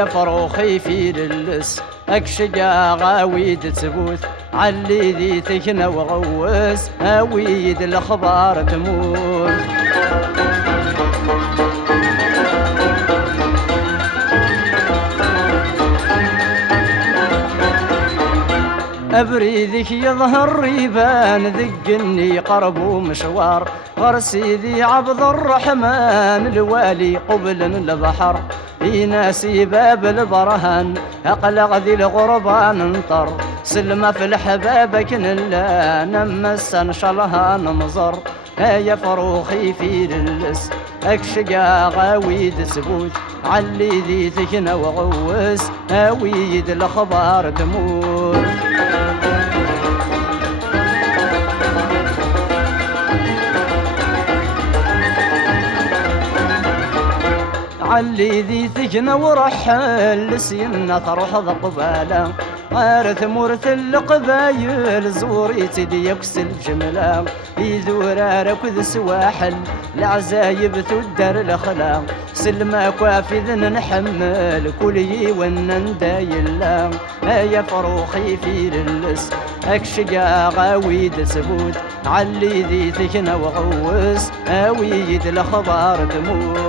يا فروخي في للس اكشقا غاويد تبوث علي ذي تكنا وغوس هاويد الاخبار تموت. أبريدك يظهر ريبان ذقني قرب ومشوار غرسي ذي عبد الرحمن الوالي قبل البحر في ناسي باب البرهان أقلق ذي الغربان انطر سلمة في الحباب كنلا نمس انشلها نمزر يا فروخي في للس اكشقا غاويد سبوت علي ذي تكنا وغوس هاويد الاخبار تموت. علي ذي ثقنا ورحل لسينا تروح ذقبالا غارث مرث القبايل زوري تدي يكسل جملا يذورا ركض سواحل العزايب تدر الاخلاق سلما كوافذ نحمل كلي ونندايلا يا فروخي في للس اكشقا غاويد سبوت علي ذي ثقنا وغوس هاويد الاخبار تموت.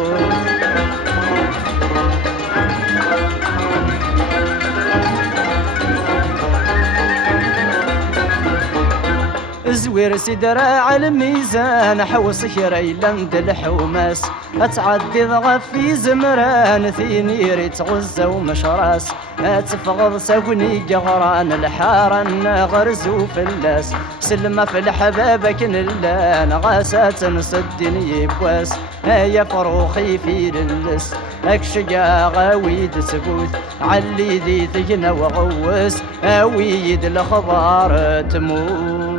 زوير سدراع الميزان حوص خيريلند الحوماس اتعدي ضغف في زمران ثينيري تغزى ومشراس اتفغض ساقني قغران الحارن غرزو فلاس سلمة في الحباب كنلان غاسات نصدني بواس يا فروخي في للس اكشقا غاويد سبوت علي ذي ثقنا وغوس هاويد الاخبار تموت.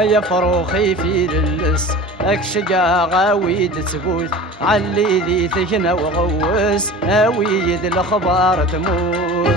يا فروخي في للس اكشقا غاويد تبوث علي ذي ثكنا وغوس هاويد الاخبار تموت.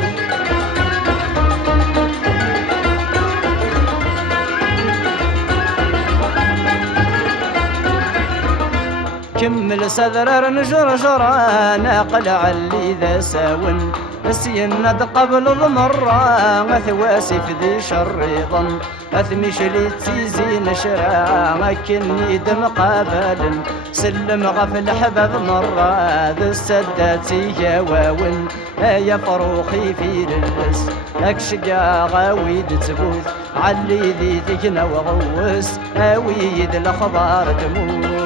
كمل سذرر نجرجرا ناقل علي ذا ساون السيند قبل ضمرا ثواسي في ذي شريضا اثمش لي تيزي نشرا كني دم قابل سلم غفل حباب مرة ذا السداتي يواون يا فروخي في للس اكشقا غاويد تبوث علي ذي ثقنا وغوس هاويد الاخبار تموت.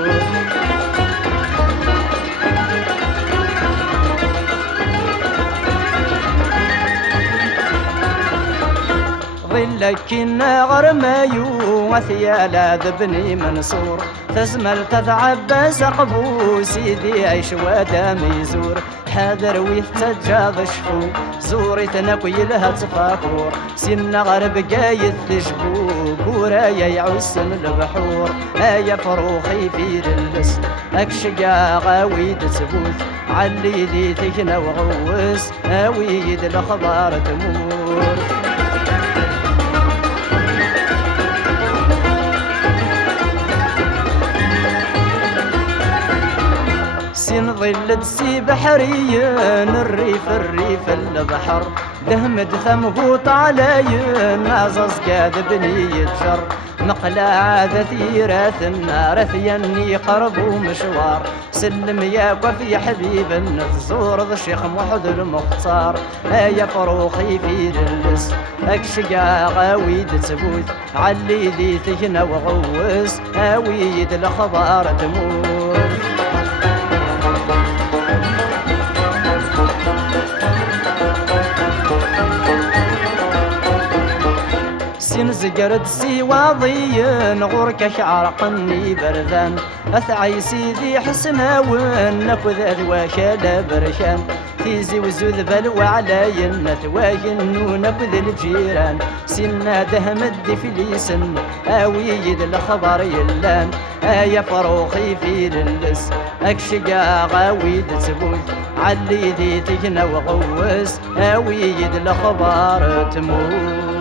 ظلكنا غرمايو وثيالا ذبني منصور تزمل تتعبى سقبو سيدي عيش ودامي زور حاضر ويتجاض شفو زوري تنقي لها تفاكور سن غرب قايد تشبو قورايا يعسن البحور يا فروخي في للس اكشقا غاويد تبوث علي ذي ثكنا وغوس هاويد الاخبار تموت. سين ظل تسي بحريين الريف البحر دهمد ثمهوط عليين عزز قاد بني يتجر مقلع ذثيرات النار ثيني قرب ومشوار سلم يا كفي حبيب تزور ذا الشيخ محد المختار يا فروخي في للس اكشقا غاويد تبوث علي ذي ثكنا وغوس هاويد الاخبار تموت. سين زقرد سي واضيين غورك شعرقني بردان أثعي سيدي حسناون نفذ أذواك برشان تيزي وزوذ بل وعلاين ثواين ونفذ الجيران سنا دهم الدفليسن آويد الخبر يلان آيا فروخي في للس أكشقا غاويد تبوث علي ذي تجنى وغوس آويد الخبر تموت.